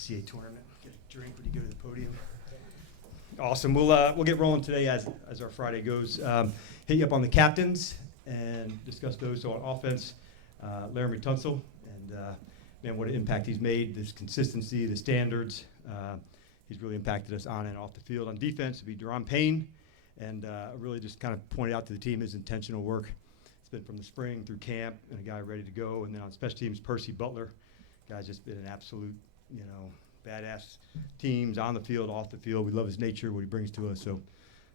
NCAA tournament. Get a drink when you go to the podium. Awesome. We'll get rolling today as our Friday goes. Hit you up on the captains and discuss those. So on offense, Laramie Tunsil, and man, what an impact he's made. This consistency, the standards. He's really impacted us on and off the field. On defense, it'd be Deron Payne, and really just kind of pointed out to the team his intentional work. It's been from the spring through camp, and a guy ready to go. And then on special teams, Percy Butler. Guy's just been an absolute, badass teams on the field, off the field. We love his nature, what he brings to us. So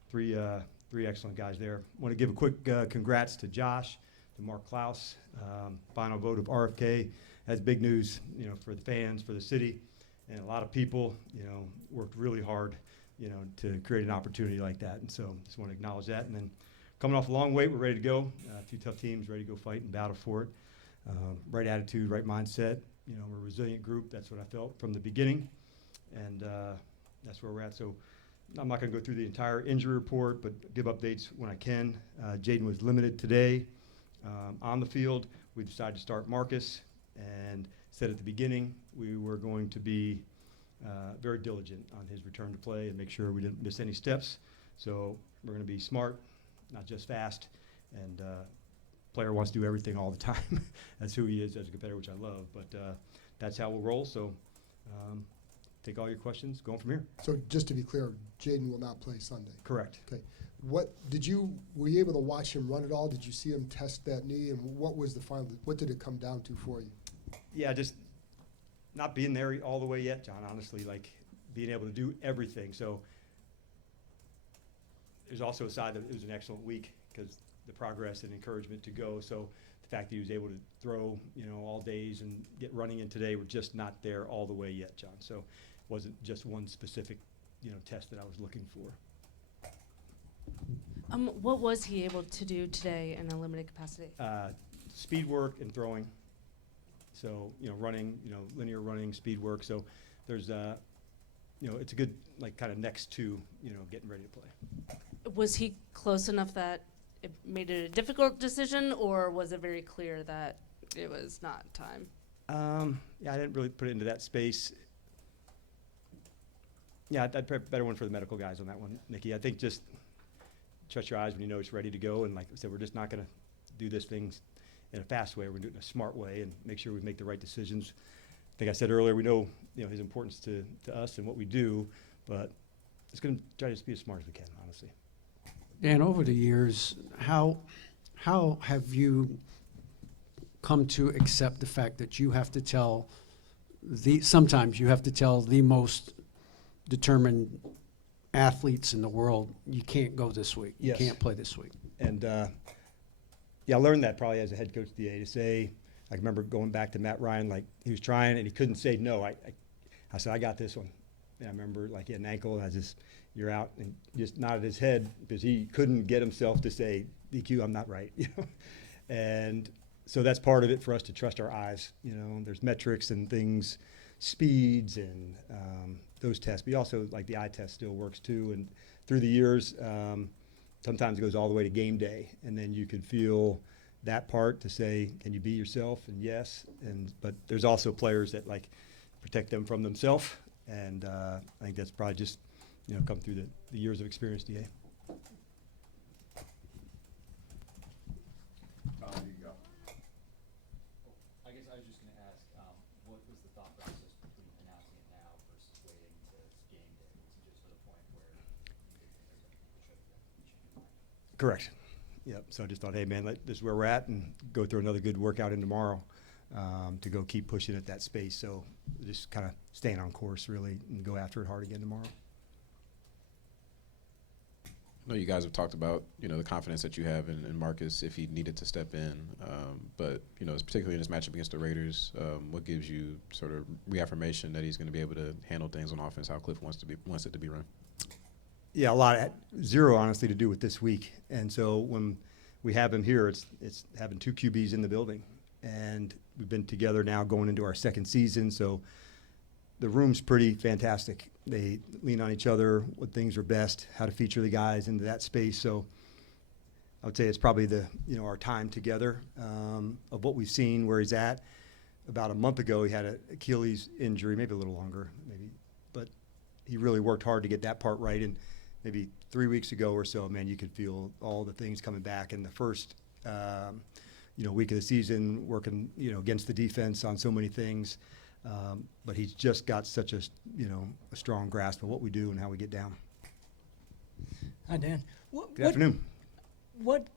three excellent guys there. Want to give a quick congrats to Josh, to Mark Klaus. Final vote of RFK. That's big news, for the fans, for the city, and a lot of people, worked really hard, to create an opportunity like that. And so just want to acknowledge that. And then coming off a long wait, we're ready to go. A few tough teams, ready to go fight and battle for it. Right attitude, right mindset. We're a resilient group. That's what I felt from the beginning, and that's where we're at. So I'm not going to go through the entire injury report, but give updates when I can. Jayden was limited today on the field. We decided to start Marcus, and said at the beginning we were going to be very diligent on his return to play and make sure we didn't miss any steps. So we're going to be smart, not just fast, and player wants to do everything all the time. That's who he is as a competitor, which I love. But that's how we'll roll. So take all your questions, going from here. So just to be clear, Jayden will not play Sunday. Correct. Okay. Were you able to watch him run at all? Did you see him test that knee? And what was the final? What did it come down to for you? Yeah, just not being there all the way yet, John. Honestly, like being able to do everything. So there's also a side that it was an excellent week because the progress and encouragement to go. So the fact that he was able to throw, all days and get running in today, we're just not there all the way yet, John. So it wasn't just one specific, test that I was looking for. What was he able to do today in a limited capacity? Speed work and throwing. So, running, linear running, speed work. So there's, it's a good, kind of next to, getting ready to play. Was he close enough that it made it a difficult decision, or was it very clear that it was not time? Yeah, I didn't really put it into that space. Yeah, I'd prep a better one for the medical guys on that one, Nikki. I think just trust your eyes when you know it's ready to go. And like I said, we're just not going to do this thing in a fast way. We're going to do it in a smart way and make sure we make the right decisions. I think I said earlier, we know, his importance to us and what we do, but it's going to try to just be as smart as we can, honestly. Dan, over the years, how have you come to accept the fact that you have to tell sometimes you have to tell the most determined athletes in the world, you can't go this week, Yes. You can't play this week? And I learned that probably as a head coach DA to say, I remember going back to Matt Ryan, like he was trying and he couldn't say no. I said, I got this one. And I remember like he had an ankle and I just, you're out, and just nodded his head because he couldn't get himself to say, DQ, I'm not right. And so that's part of it for us to trust our eyes. There's metrics and things, speeds and those tests. But also like the eye test still works too. And through the years, sometimes it goes all the way to game day, and then you could feel that part to say, can you be yourself? And yes, but there's also players that like protect them from themselves, and I think that's probably just come through the years of experience, DA. You go. I guess I was just going to ask, what was the thought process between announcing it now versus waiting to game day? Was it just for the point where you could think there's anything to show that you change your mind? Correct. Yep. So I just thought, hey man, this is where we're at, and go through another good workout in tomorrow to go keep pushing at that space. So just kind of staying on course really and go after it hard again tomorrow. I know you guys have talked about, the confidence that you have in Marcus if he needed to step in. But, particularly in this matchup against the Raiders, what gives you sort of reaffirmation that he's going to be able to handle things on offense how Cliff wants it to be run? Yeah, a lot. Zero, honestly, to do with this week. And so when we have him here, it's having two QBs in the building. And we've been together now going into our second season. So the room's pretty fantastic. They lean on each other, what things are best, how to feature the guys into that space. So I would say it's probably our time together of what we've seen, where he's at. about a month ago, he had an Achilles injury, maybe a little longer, maybe, but he really worked hard to get that part right. And maybe 3 weeks ago or so, man, you could feel all the things coming back. In the first, week of the season, working, against the defense on so many things. But he's just got such a strong grasp of what we do and how we get down. Hi, Dan. Good afternoon. What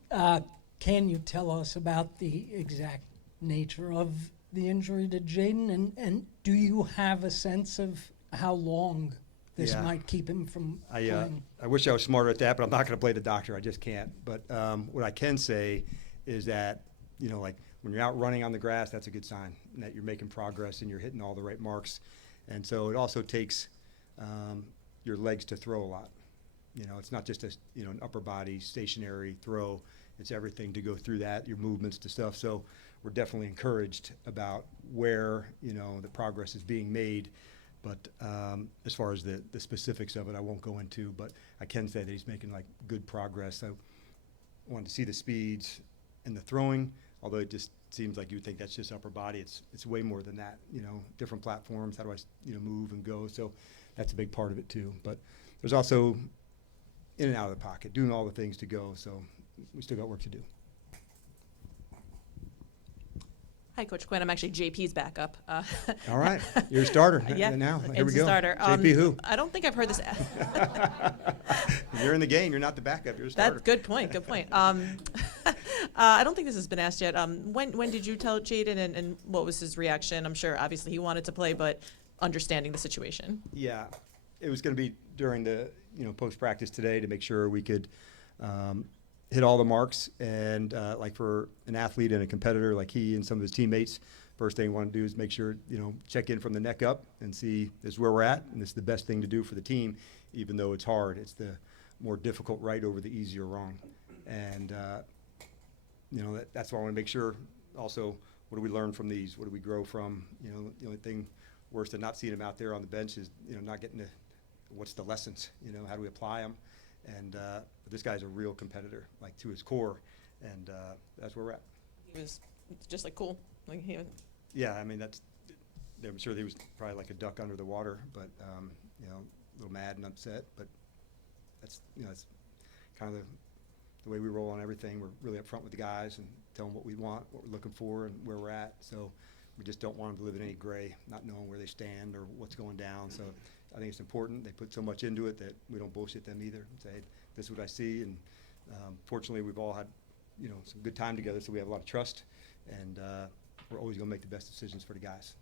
can you tell us about the exact nature of the injury to Jayden, and do you have a sense of how long this Yeah. might keep him from playing? I wish I was smarter at that, but I'm not going to play the doctor. I just can't. But what I can say is that, like when you're out running on the grass, that's a good sign and that you're making progress and you're hitting all the right marks. And so it also takes your legs to throw a lot. It's not just an upper body stationary throw. It's everything to go through that, your movements to stuff. So we're definitely encouraged about where, the progress is being made. But as far as the specifics of it, I won't go into, but I can say that he's making good progress. I wanted to see the speeds and the throwing, although it just seems like you would think that's just upper body. It's way more than that, different platforms. How do I, move and go? So that's a big part of it too. But there's also in and out of the pocket, doing all the things to go. So we still got work to do. Hi, Coach Quinn. I'm actually JP's backup. All right, you're a starter. Yeah, Now here we it's a go. starter. JP who? I don't think I've heard this. You're in the game. You're not the backup. You're a starter. That's good point. Good point. I don't think this has been asked yet. When did you tell Jayden, and what was his reaction? I'm sure obviously he wanted to play, but understanding the situation. Yeah, it was going to be during the post practice today to make sure we could hit all the marks. And for an athlete and a competitor like he and some of his teammates, first thing we want to do is make sure check in from the neck up and see this is where we're at, and this is the best thing to do for the team, even though it's hard. It's the more difficult right over the easier wrong. And that's why I want to make sure. Also, what do we learn from these? What do we grow from? The only thing worse than not seeing him out there on the bench is not getting to what's the lessons. How do we apply them? And but this guy's a real competitor, to his core, and that's where we're at. He was just cool. Yeah, I mean I'm sure he was probably like a duck under the water, but a little mad and upset. But that's it's kind of the way we roll on everything. We're really upfront with the guys and tell them what we want, what we're looking for, and where we're at. So we just don't want them to live in any gray, not knowing where they stand or what's going down. So I think it's important. They put so much into it that we don't bullshit them either and say, this is what I see. And fortunately, we've all had, some good time together, so we have a lot of trust. And we're always going to make the best decisions for the guys.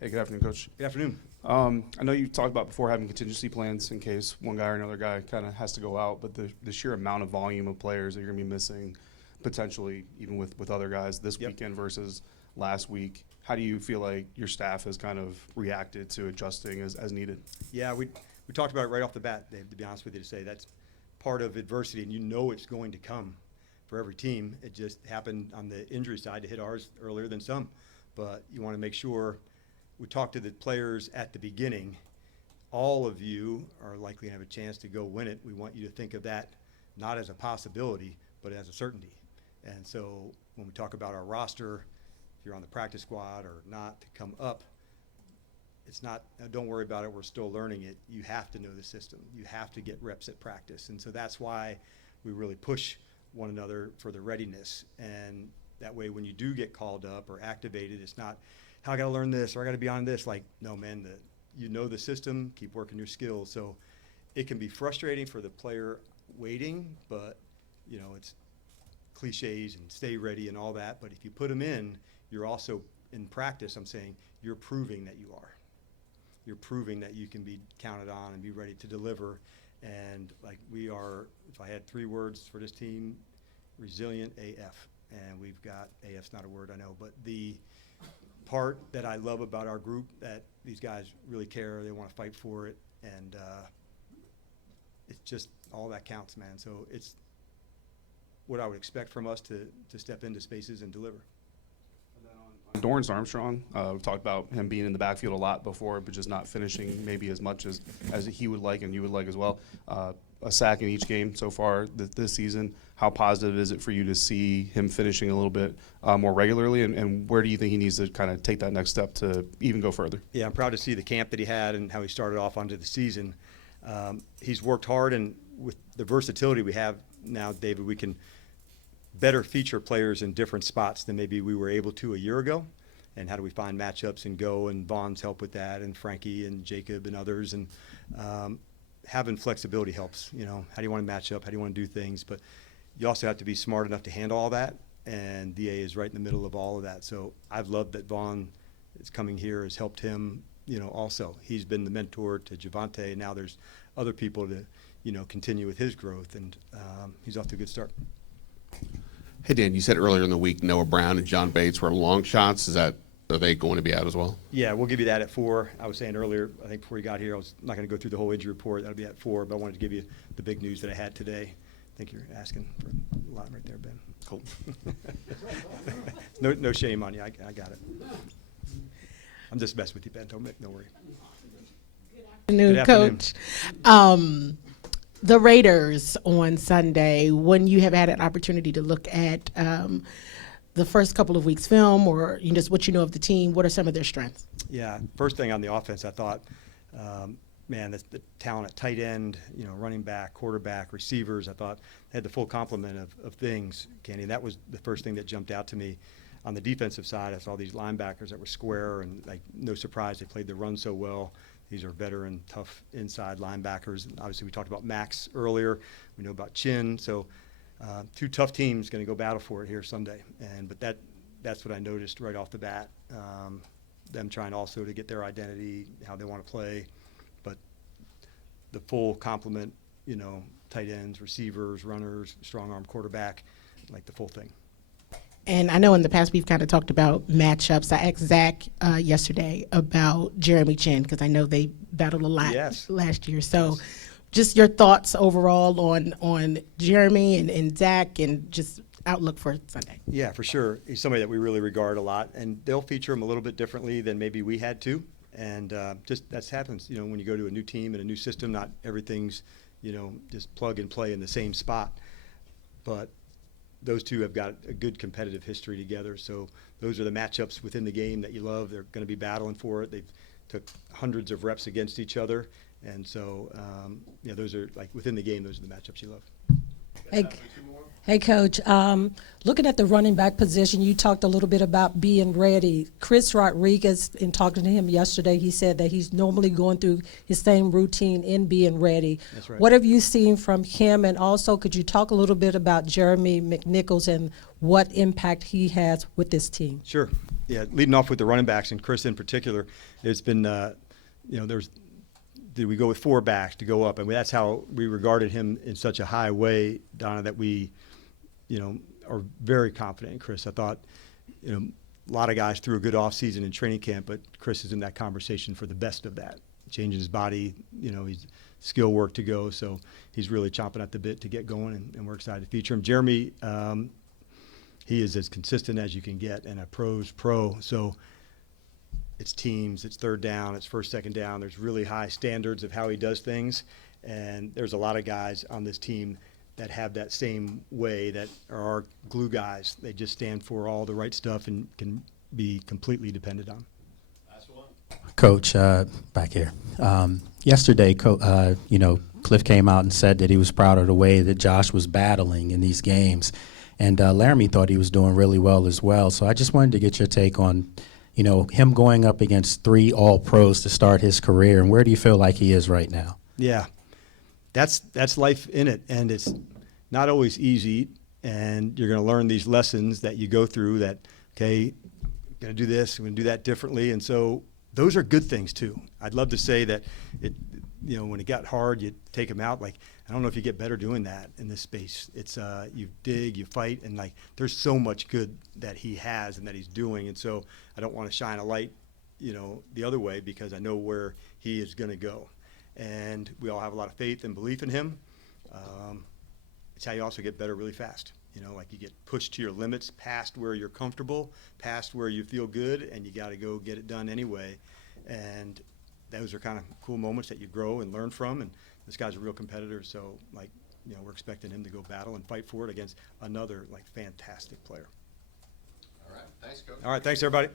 Hey, good afternoon, Coach. Good afternoon. I know you talked about before having contingency plans in case one guy or another guy kind of has to go out, but the sheer amount of volume of players that you're going to be missing, potentially even with other guys this Yep. weekend versus last week, how do you feel like your staff has kind of reacted to adjusting as needed? Yeah, we talked about it right off the bat, Dave, to be honest with you, to say that's part of adversity, and it's going to come for every team. It just happened on the injury side to hit ours earlier than some. But you want to make sure we talk to the players at the beginning. All of you are likely to have a chance to go win it. We want you to think of that not as a possibility, but as a certainty. And so when we talk about our roster, if you're on the practice squad or not, to come up, it's not, don't worry about it, we're still learning it. You have to know the system. You have to get reps at practice. And so that's why we really push one another for the readiness. And that way when you do get called up or activated, it's not, how I got to learn this or I got to be on this. No, man, you know the system, keep working your skills. So it can be frustrating for the player waiting, but, it's cliches and stay ready and all that. But if you put them in, you're also in practice, I'm saying, you're proving that you are. You're proving that you can be counted on and be ready to deliver. And we are, if I had 3 words for this team, resilient AF. And we've got, AF's not a word I know, but the part that I love about our group, that these guys really care, they want to fight for it, and it's just all that counts, man. So it's what I would expect from us to step into spaces and deliver. Dorrance Armstrong, we've talked about him being in the backfield a lot before, but just not finishing maybe as much as he would like and you would like as well. a sack in each game so far this season. How positive is it for you to see him finishing a little bit more regularly, and where do you think he needs to kind of take that next step to even go further? Yeah, I'm proud to see the camp that he had and how he started off onto the season. He's worked hard, and with the versatility we have now, David, we can better feature players in different spots than maybe we were able to a year ago. And how do we find matchups and go, and Vaughn's help with that, and Frankie and Jacob and others. And having flexibility helps. You know, how do you want to match up? How do you want to do things? But you also have to be smart enough to handle all that. And DA is right in the middle of all of that. So I've loved that Vaughn is coming here, has helped him, you know, also. He's been the mentor to Javante, and now there's other people to, you know, continue with his growth. And he's off to a good start. Hey, Dan, you said earlier in the week Noah Brown and John Bates were long shots. Are they going to be out as well? Yeah, we'll give you that at 4. I was saying earlier, I think before you got here, I was not going to go through the whole injury report. That'll be at 4, but I wanted to give you the big news that I had today. I think you're asking for a lot right there, Ben. Cool. No shame on you. I got it. I'm just messing with you, Ben. Don't worry. Good afternoon, Coach. The Raiders on Sunday, when you have had an opportunity to look at the first couple of weeks' film, or just what you know of the team, what are some of their strengths? Yeah, first thing on the offense, I thought, man, the talent at tight end, you know, running back, quarterback, receivers, I thought they had the full complement of things, Kenny. That was the first thing that jumped out to me. On the defensive side, I saw these linebackers that were square, and like no surprise they played the run so well. These are veteran, tough inside linebackers. And obviously, we talked about Max earlier. We know about Chin. So 2 tough teams going to go battle for it here Sunday. But that's what I noticed right off the bat. Them trying also to get their identity, how they want to play. But the full complement, you know, tight ends, receivers, runners, strong arm quarterback, like the full thing. And I know in the past we've kind of talked about matchups. I asked Zach yesterday about Jeremy Chin, because I know they battled a lot last year. So just your thoughts overall on Jeremy and Zach, and just outlook for Sunday. Yeah, for sure. He's somebody that we really regard a lot, and they'll feature him a little bit differently than maybe we had to. And just that happens, you know, when you go to a new team and a new system, not everything's, you know, just plug and play in the same spot. But those two have got a good competitive history together. So those are the matchups within the game that you love. They're going to be battling for it. They've took hundreds of reps against each other. And so, you know, those are like within the game, those are the matchups you love. Hey, Coach. Looking at the running back position, you talked a little bit about being ready. Chris Rodriguez, in talking to him yesterday, he said that he's normally going through his same routine in being ready. That's right. What have you seen from him? And also, could you talk a little bit about Jeremy McNichols and what impact he has with this team? Sure. Yeah, leading off with the running backs, and Chris in particular, it's been, you know, did we go with 4 backs to go up? And that's how we regarded him in such a high way, Donna, that we, you know, are very confident in Chris. I thought, you know, a lot of guys threw a good offseason in training camp, but Chris is in that conversation for the best of that. Changing his body, you know, he's skill work to go, so he's really chomping at the bit to get going, and we're excited to feature him. Jeremy, he is as consistent as you can get, and a pro's pro. So it's teams, it's third down, it's first, second down. There's really high standards of how he does things, and there's a lot of guys on this team that have that same way, that are our glue guys. They just stand for all the right stuff and can be completely depended on. Coach, back here. Yesterday, you know, Cliff came out and said that he was proud of the way that Josh was battling in these games, and Laramie thought he was doing really well as well. So I just wanted to get your take on, you know, him going up against 3 All-Pros to start his career, and where do you feel like he is right now? Yeah, that's life in it, and it's not always easy, and you're going to learn these lessons that you go through that, okay, I'm going to do this, I'm going to do that differently, and so those are good things too. I'd love to say that it, you know, when it got hard, you take him out. Like, I don't know if you get better doing that in this space. It's you dig, you fight, and like there's so much good that he has and that he's doing, and so I don't want to shine a light, you know, the other way, because I know where he is going to go, and we all have a lot of faith and belief in him. It's how you also get better really fast. You know, like you get pushed to your limits, past where you're comfortable, past where you feel good, and you got to go get it done anyway. And those are kind of cool moments that you grow and learn from, and this guy's a real competitor, so like, you know, we're expecting him to go battle and fight for it against another like fantastic player. All right, thanks, Coach. All right, thanks everybody.